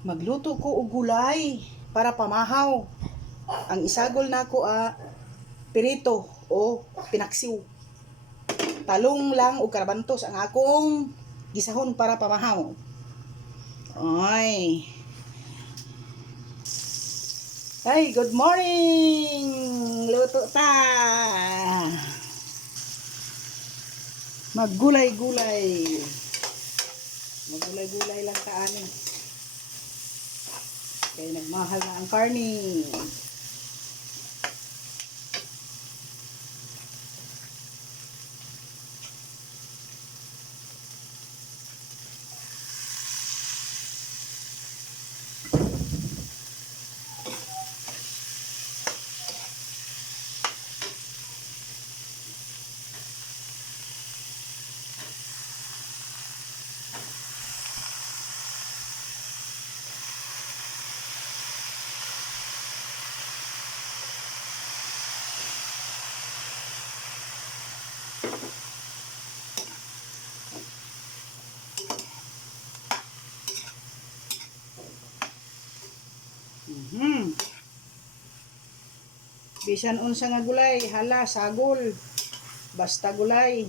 Magluto ko og gulay para pamahaw. Ang isagol nako a pirito o pinaksiw. Talong lang o karabantos ang akong gisahon para pamahaw. Ay. Ay, good morning! Luto ta! Maggulay-gulay. Maggulay-gulay lang ta ani. Kaya nagmahal na ang karni. Mhm. Bisan unsa nga gulay, hala sagol. Basta gulay.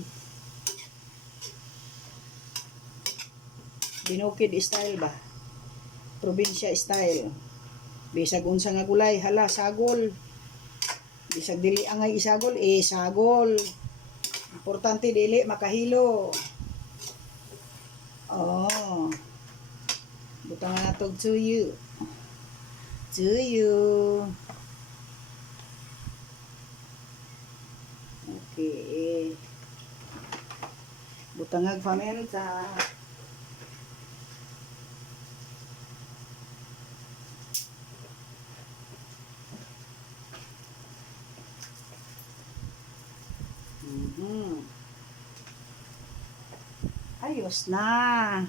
Binukid style ba? Probinsya style. Bisag unsa nga gulay, hala sagol. Bisag dili angay isagol, eh sagol. Importante dili makahilo. Oh. Butang nga tog tuyo. Tuyo. Okay. Butangag paminta. Mhm. Ayos na.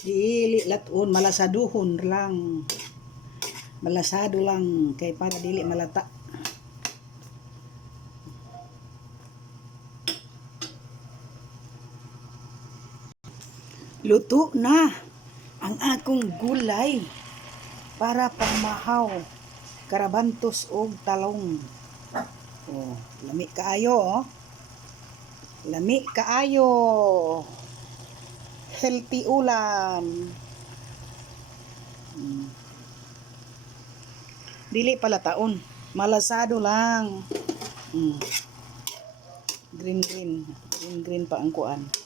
Dili laton malasaduhon lang. Malasado lang kay para dili malata. Luto na ang akong gulay para pamahaw karabantos og talong. Oh, lami kaayo oh. Lami kaayo. Healthy ulam. Mm. Dili pala taon. Malasado lang. Mm. Green green. Green green pa ang kuan.